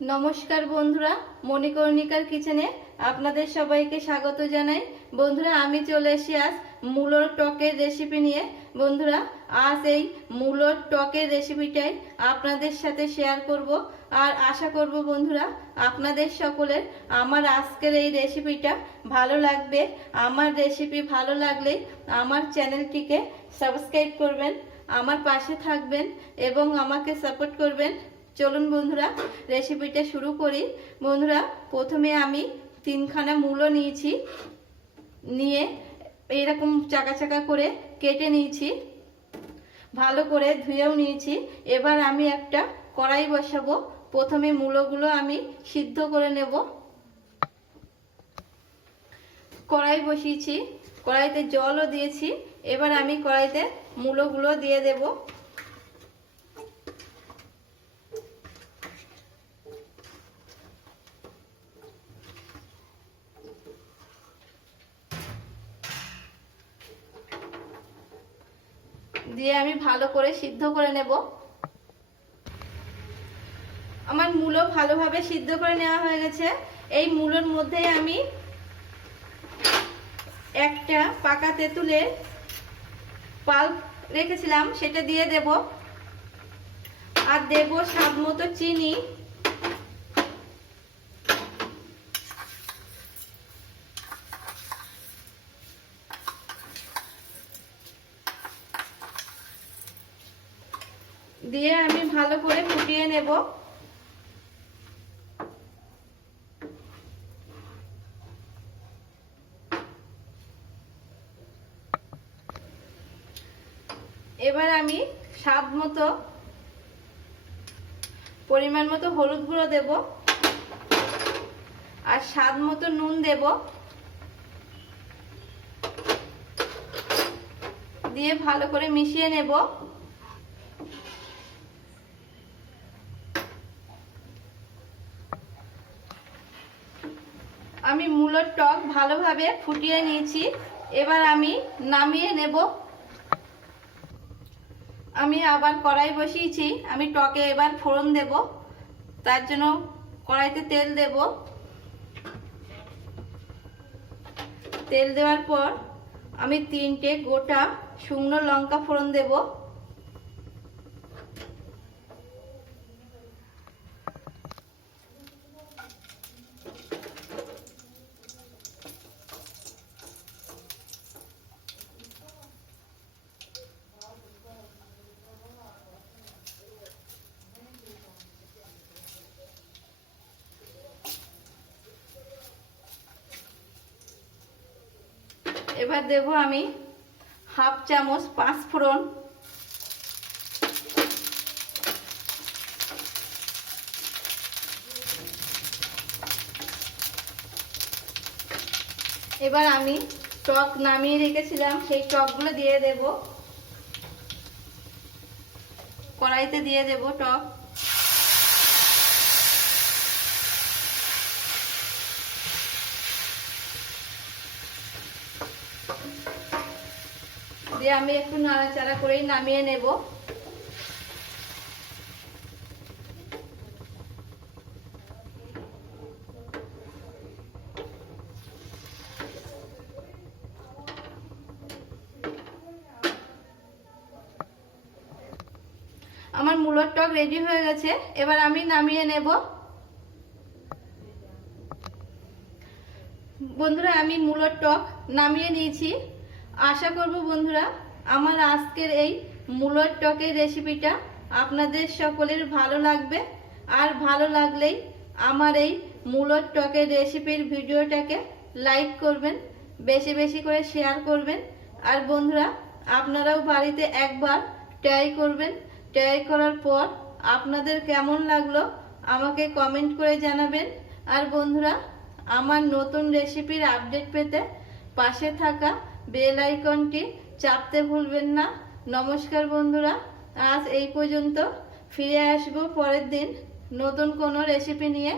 নমস্কার বন্ধুরা, মণিকর্ণিকার কিচেনে আপনাদের সবাইকে স্বাগত জানাই। বন্ধুরা, আমি চলে এসেছি আজ মূলোর টকের রেসিপি নিয়ে। বন্ধুরা, আজ এই মূলোর টকের রেসিপিটাই আপনাদের সাথে শেয়ার করব। আর আশা করব বন্ধুরা আপনাদের সকলের আমার আজকের এই রেসিপিটা ভালো লাগবে। আমার রেসিপি ভালো লাগলে আমার চ্যানেলটিকে সাবস্ক্রাইব করবেন, আমার পাশে থাকবেন এবং আমাকে সাপোর্ট করবেন। চলুন বন্ধুরা রেসিপিটা শুরু করি। বন্ধুরা, প্রথমে আমি 3খানা মূলো নিয়েছি, নিয়ে এইরকম চাকা চাকা করে কেটে নিয়েছি, ভালো করে ধুয়েও নিয়েছি। এবার আমি একটা কড়াই বসাবো। প্রথমে মূলোগুলো আমি সিদ্ধ করে নেব। কড়াই বসিয়েছি, কড়াইতে জলও দিয়েছি। এবার আমি কড়াইতে মূলোগুলো দিয়ে দেব। দিয়ে আমি ভালো করে সিদ্ধ করে নেব। আমার মূলো ভালোভাবে সিদ্ধ করে নেওয়া হয়ে গেছে। এই মূলোর মধ্যে আমি একটা পাকা তেঁতুলের পাল্প রেখেছিলাম, সেটা দিয়ে দেব। আর দেব স্বাদ মতো চিনি। দিয়ে আমি ভালো করে ফুটিয়ে নেব। এবার আমি স্বাদ মতো পরিমাণ মতো হলুদ গুঁড়ো দেব আর স্বাদ মতো নুন দেব। দিয়ে ভালো করে মিশিয়ে নেব। আমি মূলোর টক ভালোভাবে ফুটিয়ে নিয়েছি। এবার আমি নামিয়ে নেব। আমি আবার কড়াই বসিয়েছি। আমি টকে এবার ফোড়ন দেব। তার জন্য কড়াইতে তেল দেব। তেল দেওয়ার পর আমি 3টে গোটা শুকনো লঙ্কা ফোড়ন দেব। এবার দেব আমি হাফ চামচ 5 ফোড়ন। এবার আমি টক নামিয়ে রেখেছিলাম, সেই টকগুলো দিয়ে দেব। কড়াইতে দিয়ে দেব টক। দিয়ে আমি একটু নাড়াচাড়া করেই নামিয়ে নেব। আমার মূলোর টক রেডি হয়ে গেছে। এবার আমি নামিয়ে নেব। বন্ধুরা, আমি মূলোর টক নামিয়ে নিয়েছি। আশা করব বন্ধুরা আমার আজকের এই মূলোর টকের রেসিপিটা আপনাদের সকলের ভালো লাগবে। আর ভালো লাগলেই আমার এই মূলোর টকের রেসিপির ভিডিওটাকে লাইক করবেন, বেশি বেশি করে শেয়ার করবেন। আর বন্ধুরা, আপনারাও বাড়িতে একবার ট্রাই করবেন। ট্রাই করার পর আপনাদের কেমন লাগলো আমাকে কমেন্ট করে জানাবেন। আর বন্ধুরা, আমার নতুন রেসিপির আপডেট পেতে পাশে থাকা বেল আইকনটি চাপতে ভুলবেন না। নমস্কার বন্ধুরা, আজ এই পর্যন্ত। ফিরে আসবো পরের দিন নতুন কোনো রেসিপি নিয়ে।